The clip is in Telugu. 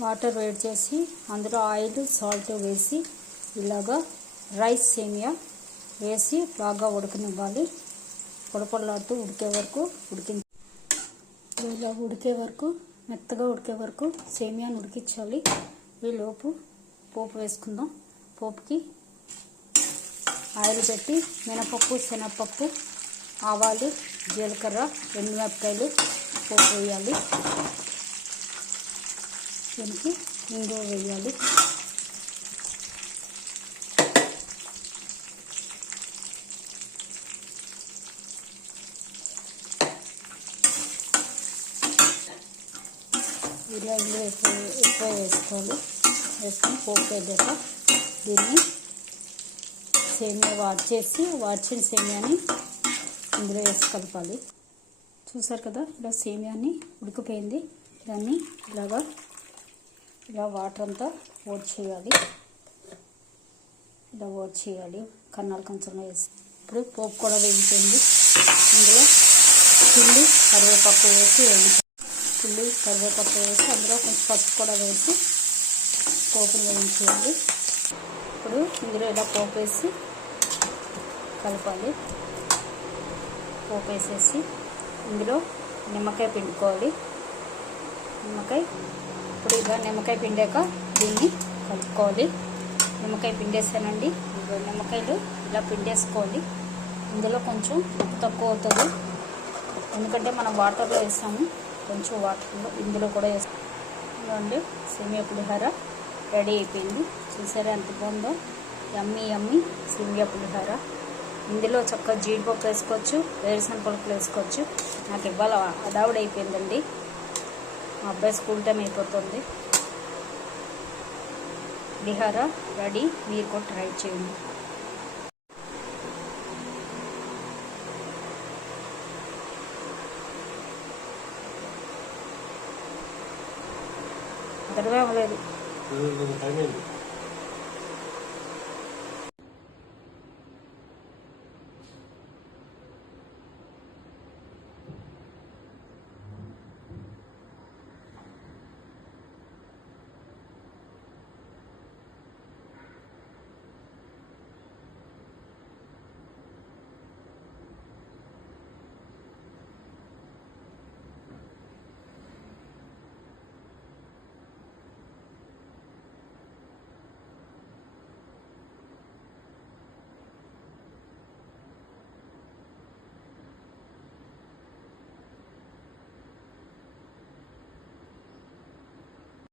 వాటర్ వేడి చేసి అందులో ఆయిల్ సాల్ట్ వేసి ఇలాగా రైస్ సేమియా వేసి బాగా ఉడకనివ్వాలి. పొడపొడలాడుతూ ఉడికే వరకు ఉడికి ఇలా ఉడికే వరకు మెత్తగా ఉడికే వరకు సేమియాను ఉడికించాలి. ఈ లోపు పోపు వేసుకుందాం. పోపుకి ఆయిల్ పెట్టి మినపప్పు శనగపప్పు ఆవాలు జీలకర్ర ఎండుమిరపకాయలు పోపు వేయాలి. దీనికి ఇంగువ వేయాలి. బిర్యానీలో ఎక్కువ ఎక్కువ వేసుకోవాలి. వేసుకొని పోపు దీన్ని సేమియా వాట్ చేసి వాడ్చిన సేమియాని ఇందులో వేసి కలపాలి. చూసారు కదా ఇలా సేమియాని ఉడికిపోయింది. దాన్ని ఇలాగా ఇలా వాటర్ అంతా ఓట్ చేయాలి. ఇలా ఓట్ చేయాలి. కన్నాలు కొంచెం వేసి ఇప్పుడు పోపు కూడా వేయించండి. అందులో పిల్లి కరివేపప్పు వేసి వేయించండి. పిల్లి కరివేపప్పు వేసి అందులో కొంచెం పసుపు కూడా వేసి పోపును వేయించేయండి ఇప్పుడు ఇందులో ఇలా పోపు వేసి కలపాలి. పోపు వేసేసి ఇందులో నిమ్మకాయ పిండుకోవాలి. నిమ్మకాయ ఇప్పుడు ఇలా నిమ్మకాయ పిండాక దీన్ని కలుపుకోవాలి. నిమ్మకాయ పిండేసానండి. ఇదిగో నిమ్మకాయలు ఇలా పిండేసుకోవాలి. ఇందులో కొంచెం ఉప్పు తక్కువ అవుతుంది. ఎందుకంటే మనం వాటర్లో వేసాము కొంచెం వాటర్లో ఇందులో కూడా వేస్తాం. ఇదిగోండి సేమియా పులిహార రెడీ అయిపోయింది. చూసారా ఎంత బాగుందో? యమ్మి యమ్మి సేమియా పులిహార. ఇందులో చక్కగా జీడిపప్పు వేసుకోవచ్చు వేరుశనగ పలుకులు వేసుకోవచ్చు. నాకు ఇవాళ అదావుడు అయిపోయిందండి. మా అబ్బాయి స్కూల్ టైం అయిపోతుంది. బిహారా రెడీ? మీరు కూడా ట్రై చేయండి. అర్థమే అవ్వలేదు. టైం అయింది.